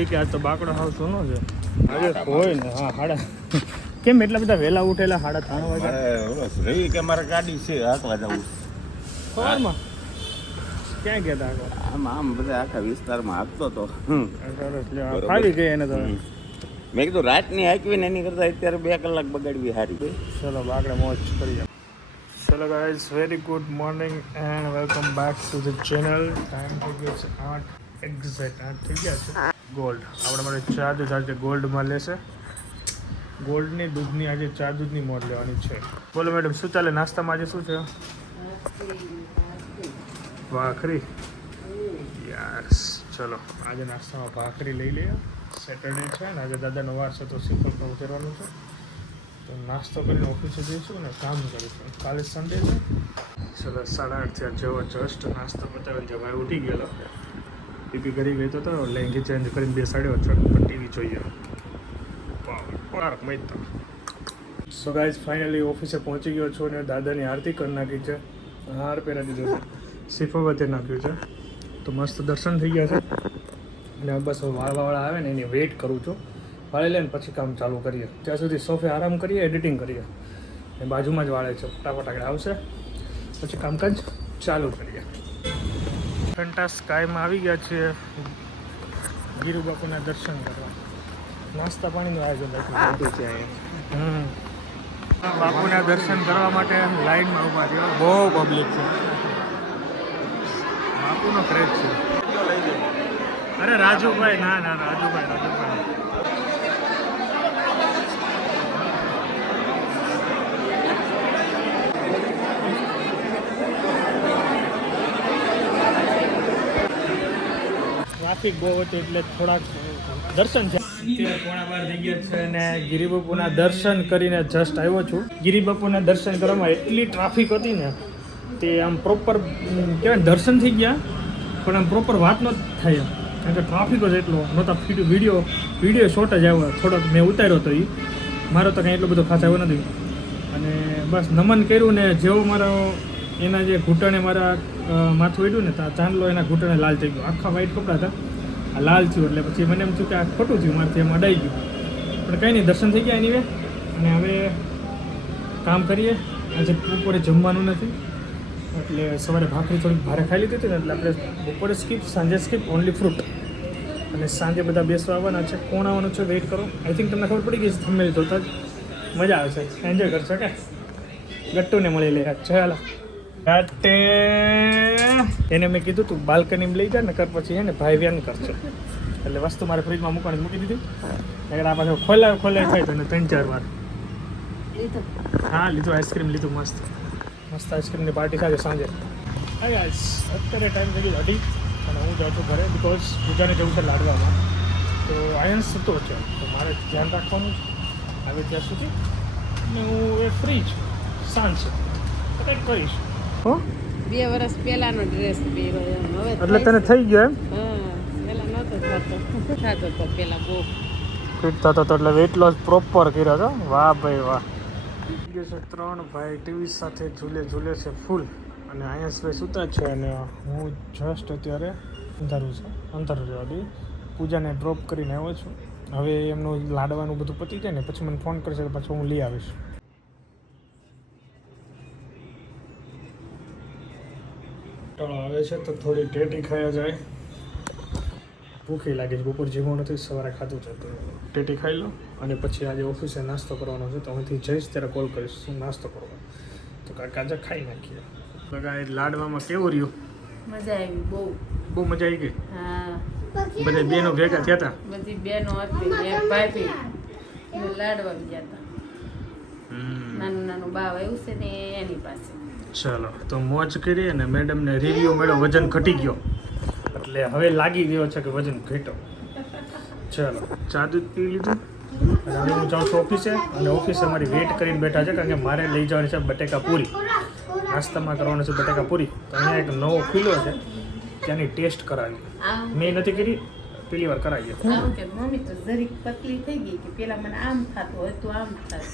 બી કે આજ તો બાકડો હાવ સોનો છે આજે કોઈ ને. હા હાડા કેમ એટલા બધા વહેલા ઉઠેલા 3:30 વાગે? રવિ કે મારે ગાડી છે હાંકવા જવું સવારમાં ક્યાં ગયા હતા? આમ બધા આખા વિસ્તારમાં હાંકતો હતો. ફાવી ગઈ એને તો. મેં કીધું રાતની હાંકવી ને એની કરતા અત્યારે 2 કલાક બગાડવી સારી. ચલો બાકડે મોજ કરીએ. ચલો guys, very good morning and welcome back to the channel. Time થઈ ગયો છે 8 એક્ઝેક્ટ 8 થઈ ગયા છે. ગોલ્ડ આપણે મારે ચા દૂધ આજે ગોલ્ડમાં લેશે. ગોલ્ડની દૂધની આજે ચા દૂધની મોડ લેવાની છે. બોલો મેડમ, શું ચાલે નાસ્તામાં આજે શું છે? ભાખરી. યસ, ચલો આજે નાસ્તામાં ભાખરી લઈ લઈએ. સેટરડે છે ને આજે દાદાનો વાર છે તો સિમ્પલ પણ ઉતરવાનું છે. તો નાસ્તો કરીને ઓફિસે જઈશું ને કામ કરીશું. કાલે સન્ડે છે. ચલો 8:30 થયા જેવો જસ્ટ નાસ્તો બતાવીને જમાઈ ઉઠી ગયેલો. પીપી કરી ગઈ તો લેંગી ચેન્જ કરીને બેસાડ્યો છે. ટીવી જોઈએ. સો ગાઈઝ, ફાઇનલી ઓફિસે પહોંચી ગયો છું અને દાદાની આરતી કરી નાખી છે. હાર પહેરા દીધો છે, શ્રીફળ નાખ્યું છે. તો મસ્ત દર્શન થઈ ગયા છે અને બસ વાળવાવાળા આવે ને એની વેઇટ કરું છું. વાળી લઈને પછી કામ ચાલુ કરીએ. ત્યાં સુધી સોફે આરામ કરીએ, એડિટિંગ કરીએ. એ બાજુમાં જ વાળે છે, ફટાફટ આગળ આવશે પછી કામકાજ ચાલુ કરીએ. ફેન્ટા સ્કાયમાં આવી ગયા છીએ ગીરુ બાપુના દર્શન કરવા. નાસ્તા પાણીનું આયોજન રાખ્યું છે. બાપુના દર્શન કરવા માટે લાઈનમાં ઊભા છે. બહુ પબ્લિક છે. બાપુનો ક્રેઝ છે. અરે રાજુભાઈ, ના રાજુભાઈ ટ્રાફિક બહુ હતી એટલે થોડાક દર્શન છે. 11:15 થઈ ગયા છે અને ગિરિબાપુના દર્શન કરીને જસ્ટ આવ્યો છું. ગિરિબાપુના દર્શન કરવામાં એટલી ટ્રાફિક હતી ને તે આમ પ્રોપર કહેવાય દર્શન થઈ ગયા પણ આમ પ્રોપર વાત ન થાય કારણ કે ટ્રાફિક જ એટલો નહોતા. વિડીયો શોર્ટ જ આવ્યો થોડોક મેં ઉતાર્યો હતો. એ મારો તો કંઈ એટલો બધો ખાસ આવ્યો નથી અને બસ નમન કર્યું ને જેવો મારો એના જે ઘૂંટણે મારા માથું ઉડ્યું ને ત્યાં ચાંદલો એના ઘૂંટણે લાલ થઈ ગયો. આખા વ્હાઈટ કપડાં હતા, આ લાલ થયું એટલે પછી મને એમ થયું કે આ ખોટું થયું મારાથી, એમ અડાઈ ગયું. પણ કંઈ નહીં, દર્શન થઈ ગયા એની વે. અને હવે કામ કરીએ. આજે બપોરે જમવાનું નથી એટલે સવારે ભાખરી થોડીક ભારે ખાઈ લીધી હતી ને એટલે આપણે બપોરે સ્કીપ, સાંજે સ્કીપ, ઓનલી ફ્રૂટ. અને સાંજે બધા બેસવા આવવાના છે. કોણ આવવાનું છે વેઇટ કરો. આઈ થિંક તમને ખબર પડી ગઈ છે, થંબનેલ જોતા જ મજા આવશે, એન્જોય કરશો. કે ગટ્ટુને મળી લે ચાલો. ગટ્ટે એને મેં કીધું તું બાલ્કનીમાં લઈ જા ને કર પછી હે ને ભાઈ વ્યાન કરશે એટલે વસ્તુ મારે ફ્રીજમાં મૂકી દીધી. અગર આ પાછું ખોલાય થાય તો 3-4 વાર. હા લીધું, આઈસ્ક્રીમ લીધું. મસ્ત આઈસ્ક્રીમની પાર્ટી થાય સાંજે. અત્યારે ટાઈમ થઈ ગયો 2:30 અને હું જાઉં છું ઘરે બિકોઝ પૂજાને જવું છે લાડવામાં. તો આયન્સ થતો છે તો મારે ધ્યાન રાખવાનું આવે ત્યાં સુધી અને હું એ ફ્રી છું સાંજ સુધી તો કંઈક કરીશ. 2 વર્ષ પહેલાનો ડ્રેસ પહેર્યો હવે એટલે તને થઈ ગયો એમ? હા, પહેલા નહોતો થતો તો પહેલા બહુ ફિટ થતો હતો એટલે વેઇટ લોસ પ્રોપર કર્યો હતો. વાહ ભાઈ વાહ. 3 ભાઈ ટીવી સાથે ઝૂલે છે ફૂલ અને આયન્સભાઈ સૂતા છે અને હું જસ્ટ અત્યારે અંધારું રહેવા દઈ પૂજાને ડ્રોપ કરીને આવ્યો છું. હવે એમનું લાડવાનું બધું પતી જાય ને પછી મને ફોન કરશે તો પછી હું લઈ આવીશ. આવે છે તો થોડી ટેટી ખાયા જાય. ભૂખી લાગે છે, બપોર જેવું નથી, સવારે ખાધું છે તો ટેટી ખાઈ લો અને પછી આજે ઓફિસે નાસ્તો કરવાનો છે તો અહીંથી જઈશ ત્યારે કોલ કરીશ શું નાસ્તો કરવાનો. તો કાકા ખાઈ નાખીએ. લાડવામાં કેવું રહ્યું? મજા આવી. બહુ મજા આવી ગઈ. હા, બધા બેનો ભેગા થયા હતા. બધી બેનો હતી, એક ભાઈ લાડવા ગયા હતા. નાનું બાવ આવ્યું છે ને એની પાસે. ચાલો તો મોજ કરી અને મેડમને રિવ્યુ મળ્યો, વજન ઘટી ગયો એટલે હવે લાગી ગયો છે કે વજન ઘટ્યો. ચાલો ચા દૂધ પી લીધું અને હવે હું જાઉં છું ઓફિસે અને ઓફિસે મારી વેઇટ કરીને બેઠા છે કારણ કે મારે લઈ જવાની છે બટેકા પૂરી. નાસ્તામાં કરવાનું છે બટેકા પૂરી. તો અહીંયા એક નવો ખુલ્લો છે ત્યાંની ટેસ્ટ કરાવી. મેં નથી કરી, પેલી વાર કરાવીએ. મમ્મી તો જરીક પતલી થઈ ગઈ કે પેલા મને આમ થતું હોય તો આમ થાય.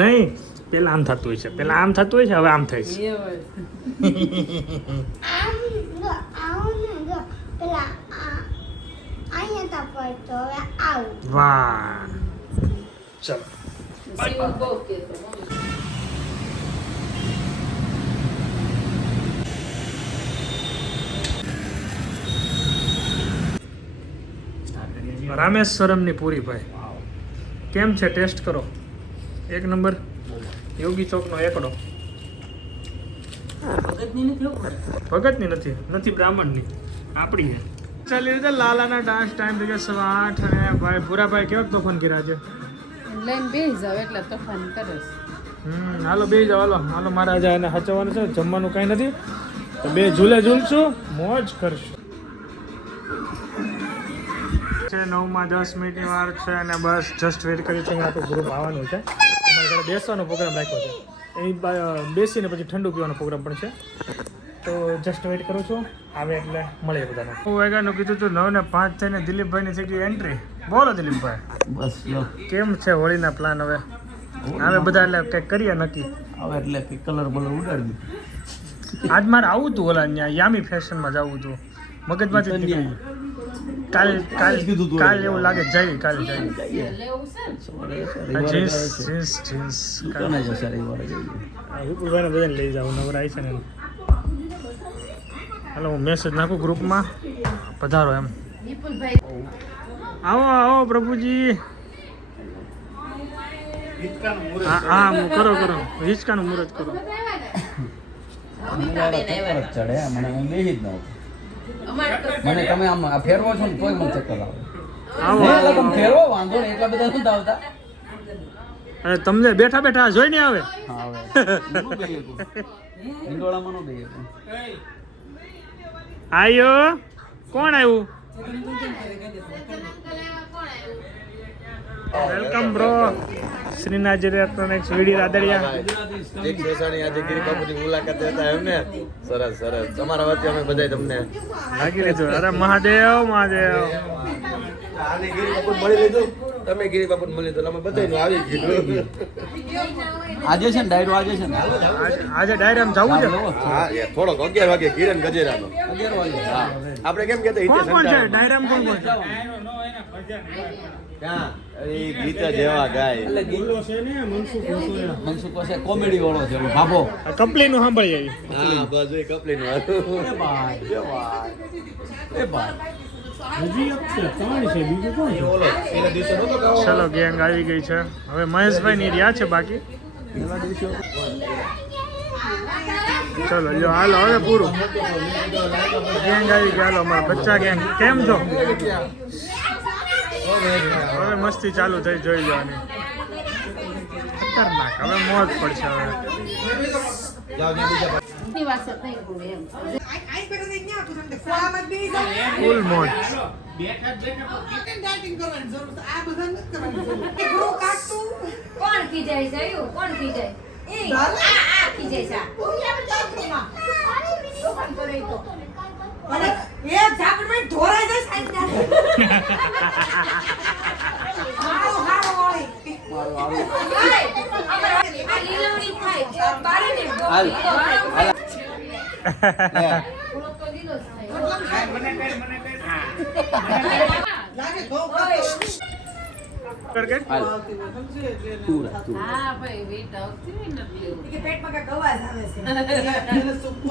નહીં, પેલા આમ થતું હોય છે, પેલા આમ થતું હોય છે, હવે આમ થાય છે. અહીંયા તપાય તો હવે આવું વાહ ચલો શિવ બહુ કહેતો, મમ્મી. રામેશ્વરમની પૂરી ભાઈ કેમ છે ટેસ્ટ કરો એક નંબર યોગી ચોકનો એકડો ભગતની નથી બ્રાહ્મણની આપણી છે ચાલી રીતે લાલાના ડાન્સ ટાઈમ થઈ ગયા 8:30 અને ભાઈ ભૂરાભાઈ કેવા તોફાન કર્યા છે લઈને બેસી જાવ એટલે તોફાન કરે છે. હાલો બે જાઓ હાલો મારે આજે એને હચવાનું છે જમવાનું કાંઈ નથી તો બે ઝૂલે ઝૂલશું મોજ કરશું છે 9:10 મિનિટની વાર છે અને બસ જસ્ટ વેઇટ કરી છે આપણું ગ્રુપ આવવાનું છે અમારે ઘરે બેસવાનો પ્રોગ્રામ રાખ્યો છે એ બેસીને પછી ઠંડુ પીવાનો પ્રોગ્રામ પણ છે તો જસ્ટ વેઇટ કરું છું આવે એટલે મળીએ બધાને હું વાગ્યાનું કીધું હતું 9:05 થઈને દિલીપભાઈની થઈ ગઈ એન્ટ્રી બોલો દિલીપભાઈ બસ લો કેમ છે હોળીના પ્લાન હવે હવે બધા એટલે કંઈક કરીએ નક્કી હવે એટલે કે કલર બલર ઉડાડી આજ મારે આવું હતું ઓલા ત્યાં યામી ફેશનમાં જવું હતું મગજમાંથી જ નીકળી ગયું. કાલ એવું લાગે જઈ કાલ જઈ લેવું છે ને? જીન્સ કોને જશે રવિવારે જઈએ વિપુલભાઈને બધાને લઈ જાવ નવરાય છે ને હાલો હું મેસેજ નાખું ગ્રુપમાં પધારો એમ વિપુલભાઈ આવો પ્રભુજી હા કરો હિંચકાનું મુહૂર્ત કરો ચડે મને હું બેહી જ ન અમારે તો મને તમે આમ આ ફેરવો છો ને તોય મને ચક્કર આવે આવો નહીં, એટલે તમે ફેરવો વાંધો નહીં એટલા બધા નથી આવતા અરે તમને બેઠા બેઠા જોઈને આવે હા હવે નું બેહી હતું ઈંડોળામાં નું બેહી હતું આયો કોણ આવ્યું વેલકમ બ્રો શ્રીનાથજી ઇલેક્ટ્રોનિક્સ વીડી રાદડિયા એક સોસાની આજે ગિરિબાપુની મુલાકાત લેતા એમને સરસ તમારા વચ્ચે અમે બધાય તમને લાગી લીધું અરે મહાદેવ આને ગિરિબાપુ મળી લીધું તમે ગિરિબાપુ મળી લીધું અમે બધાયનું આવી ગયું આજે છે ને ડાયરો આજે છે ને આજે ડાયરામાં જવું છે હા એ થોડોક 11 વાગે કિરણ ગજેરાનો 11 વાગે હા આપણે કેમ કહેતા કોણ કોણ છે ડાયરામાં કોણ છે ક્યાં અરે ગીતા જેવા ગાય એટલે ગીલો છે ને મનસુખ છે કોમેડી વાળો છે બાબો કમ્પ્લેનું સાંભળી આવી હા બસ એ કપલીનું હતું એ ભાઈ એ ભાઈ ઓલો એના દિવસે નહોતો ગાવો ચલો ગેંગ આવી ગઈ છે હવે મહેશભાઈ ની રહ્યા છે બાકી ચલો લ્યો હાલો હવે પૂરું ગેંગ આવી ગયા હાલો અમારા બચ્ચા ગેંગ કેમ છો હવે મસ્તી ચાલુ થઈ જોઈ જવાની ખતરનાક હવે મોજ પડશે હવે નિવાસે થઈ ગયું એમ. ફૂલ મોજ કોણ ખીજાય છે એવું? કોણ ખીજાય? એ આ ખીજાય છે આ. કોણ કરે તો? આ લીલવણી થાય બારે ને હાલ હાલ થોડોક તો લીલો જ થાય. હાલ તું હા ભાઈ વેટ આવતી હોય ને એટલે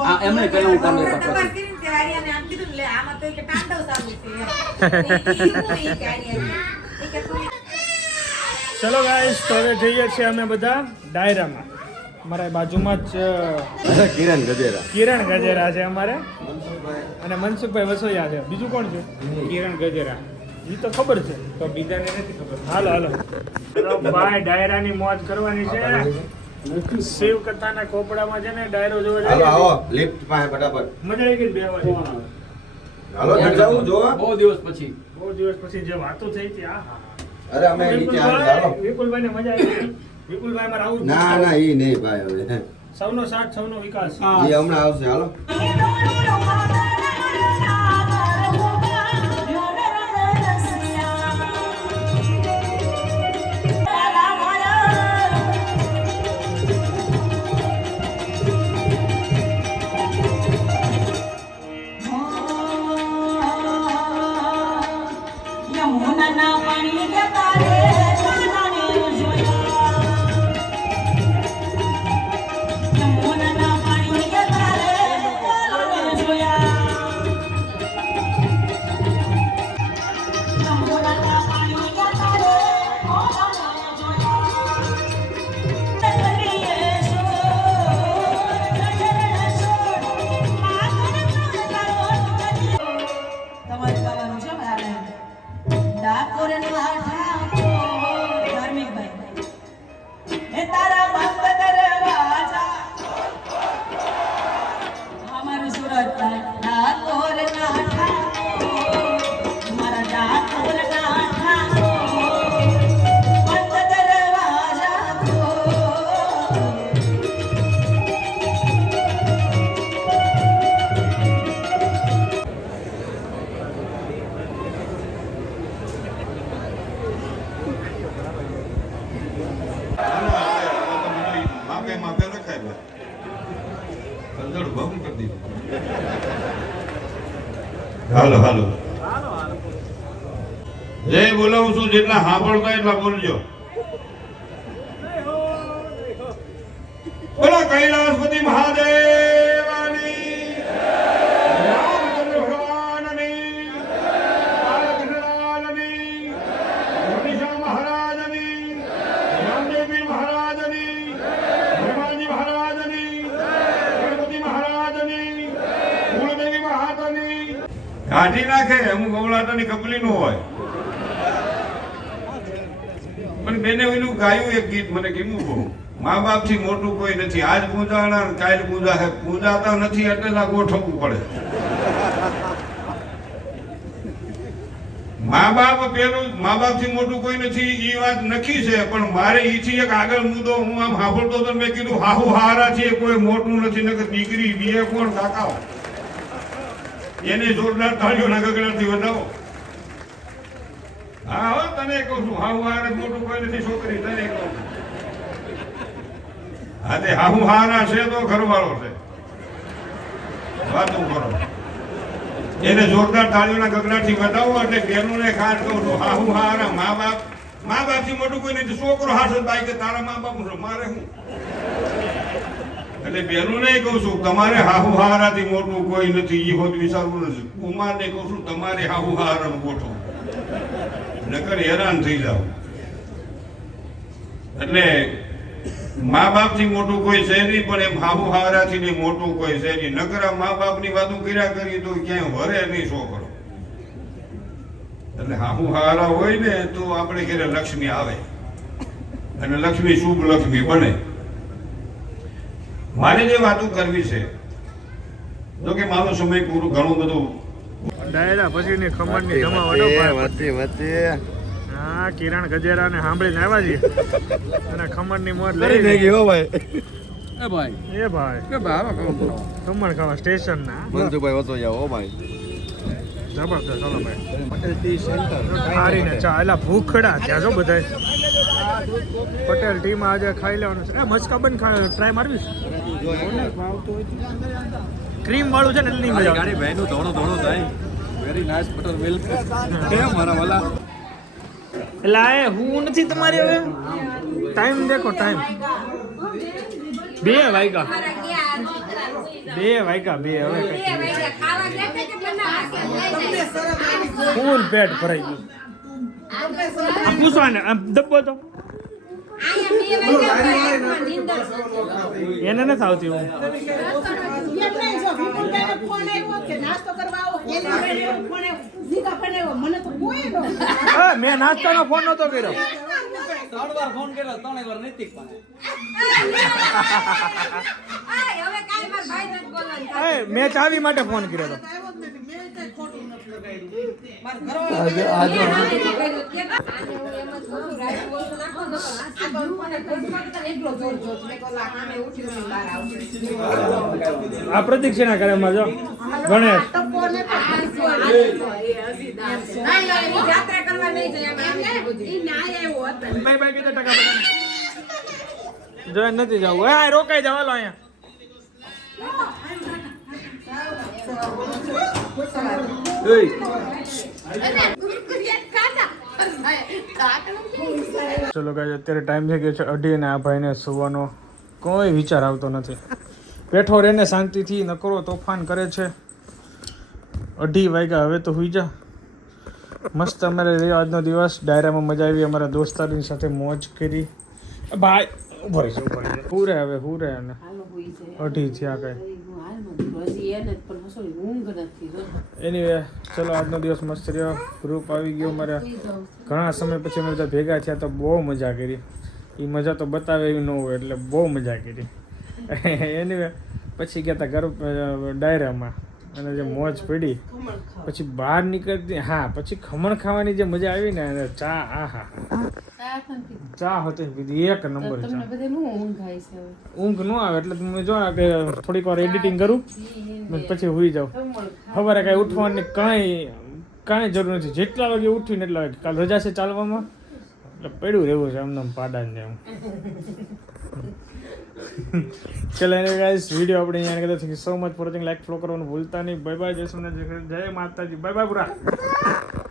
આ એમને કહ્યું હું કામ લેતા ચલો ગાઈસ તો હવે જઈએ છીએ અમે બધા ડાયરામાં અમારા બાજુમાં જ કિરણ ગજેરા કિરણ ગજેરા છે અમારે અને મનસુખભાઈ વસોયા છે બીજું કોણ છે કિરણ ગજેરા એ તો ખબર છે તો બીજાને નથી ખબર હાલો ચલો ભાઈ ડાયરાની મોજ કરવાની છે શિવ કથાના કોપડામાં છે ને ડાયરો જોવા હાલો જઈએ આવો લિફ્ટ પાસે ફટાફટ મજા આવી ગઈ બેવાની હાલો ત્યાં જાવું જોવા બહુ દિવસ પછી બહુ દિવસ પછી જે વાતો થઈ હતી આ અરે અમે નીચે આવી હાલો વિપુલભાઈને મજા આવી ગઈ વિપુલભાઈ અમારે આવું જ ના ઈ નહીં ભાઈ હવે સૌનો સાથ સૌનો વિકાસ ઈ હમણાં આવશે હાલો હાલો હાલો જય બોલાવું છું જેટલા સાંભળતા એટલા બોલજો બોલો કૈલાસપતિ મહાદેવની રામચંદ્ર ભગવાનની બાલકૃષ્ણલાલની મનીષા મહારાજની રામદેવજી મહારાજની હનુમાનજી મહારાજની ગણપતિ મહારાજની કુળદેવી મહારાજની કાઢી નાખે અમુક અવળાટાની કપલી નું હોય પણ બેને ઓલું ગાયું એક ગીત મને ગમ્યું બહુ મા બાપ થી મોટું કોઈ નથી આજ પૂજાણા કાલ પૂજા હે પૂજાતા નથી એટલે આ ગોઠવવું પડે મા બાપ પેલું મા બાપ થી મોટું કોઈ નથી એ વાત નક્કી છે પણ મારે ઈથી એક આગળ મુદ્દો હું આમ સાંભળતો તો મેં કીધું હાહુ હારા છે કોઈ મોટું નથી નકર દીકરી બીએ કોણ કાકા એને જોરદાર તાળીઓના ગગડાથી વધાવો હા હો તને કહું છું હાહુ હારા મોટું કોઈ નથી છોકરી તને કહું હા તે હાહુ હારા છે તો ઘરવાળો છે વાતું કરો એને જોરદાર તાળીઓના ગગડાથી વધાવો એટલે બેનોને ખાસ કહું છું હાહુ હારા મા બાપ થી મોટું કોઈ નથી છોકરો હાથ બાઈ કે તારા મા બાપ છે મારે હું એટલે બેનોને કહું છું તમારે હાહુ હારાથી મોટું કોઈ નથી એ હોત વિચારવું નથી કુમારને કહું છું તમારે હાહુ હારાનું ગોઠવો નકર હેરાન થઈ જાવ એટલે મા બાપ થી મોટું કોઈ છે નહીં પણ એમ હાહુ હારાથી નહીં મોટું કોઈ છે નહીં નકર મા બાપ ની વાતો કર્યા કરી તો ક્યાંય વરે નહીં છોકરો એટલે હાહુ હારા હોય ને તો આપણે ઘરે લક્ષ્મી આવે અને લક્ષ્મી શુભ લક્ષ્મી બને મારે જે વાતો કરવી છે જો કે મારો સમય પૂરું ઘણું બધું ડાયરા પછીની ખમણની જમાવટો હા કિરણ ગજેરા ને સાંભળીને આવ્યા છીએ અને ખમણની મોજ લઈ ગયો ભાઈ એ ભાઈ એ ભાઈ કે બારો ખમણ ખાવા સ્ટેશન ના મંજુભાઈ વસો જાઓ ઓ ભાઈ જબરદસ્ત ચલો ભાઈ પટેલ ટી સેન્ટર હારીને ચા એલા ભૂખડા ત્યાં જો બધાય પટેલ ટી માં આજે ખાઈ લેવાનું છે એ મસ્કા બન ટ્રાય મારવી ક્રીમ વાળું છે ને એટલી મજા ગાડી ભાઈ નું ધોણું ધોણું થાય વેરી નાઇસ બટર મિલ્ક કેમ મારા વાલા એટલે આ હું નથી તમારી હવે ટાઈમ દેખો ટાઈમ 2 વાગ્યા 2 વાગ્યા હવે ફૂલ પેટ ભરાઈ ગયું આમ પૂછવાને આમ દબ્બો તો એને નથી આવતી હું મેં નાસ્તાનો ફોન નતો કર્યો 3 વાર ફોન કર્યો 3 વાર નૈતિક મેં ચાવી માટે ફોન કર્યો હતો આ પ્રતિક છે ના કરે જો ગણેશ જો નથી જવું હા રોકાઈ જાવ હાલો ચલો ગાઈસ અત્યારે ટાઈમ થઈ ગયો છે 2:30 અને આ ભાઈને સુવાનો કોઈ વિચાર આવતો નથી બેઠો રહીને શાંતિથી નકરો તોફાન કરે છે 2:30 વાગ્યા હવે તો હુઈ જા મસ્ત અમારે રહ્યો આજનો દિવસ ડાયરામાં મજા આવી અમારા દોસ્તારની સાથે મોજ કરી ભાઈ ઉભો રહેશે પૂરે હવે પૂરે અને 2:30 થયા કઈ એનીવે ચલો આજનો દિવસ મસ્ત રહ્યો ગ્રુપ આવી ગયો મારા ઘણા સમય પછી અમે બધા ભેગા થયા તો બહુ મજા કરી એ મજા તો બતાવે એવી ન હોય એટલે બહુ મજા કરી એનીવે પછી ગયા હતા ઘર ડાયરામાં અને જે મોજ પડી પછી બહાર નીકળતી હા પછી ખમણ ખાવાની જે મજા આવી ને અને ચા ચા પણ પીધી. ચા હતી પીધી એક તો નંબર તમને ચા બધાને હું ઊંઘ આવી છે હવે? ઊંઘ ન આવે એટલે તમે જો ને કે થોડીક વાર એડિટિંગ કરું ને પછી હુઈ જાઉં ખબર કાંઈ ઉઠવાની કાંઈ જરૂર નથી જેટલા વાગે ઉઠીને એટલા વાગે કાલ રજા છે ચાલવામાં એટલે પડ્યું રહેવું છે આમ પાડા ને એમ ચલો એને ગાઈસ વિડીયો આપણે અહીંયા કરતા thank you so much for watching like follow કરવાનું ભૂલતા નહીં બાય બાય જય સોમનાથ જય માતાજી બાય બાય પૂરા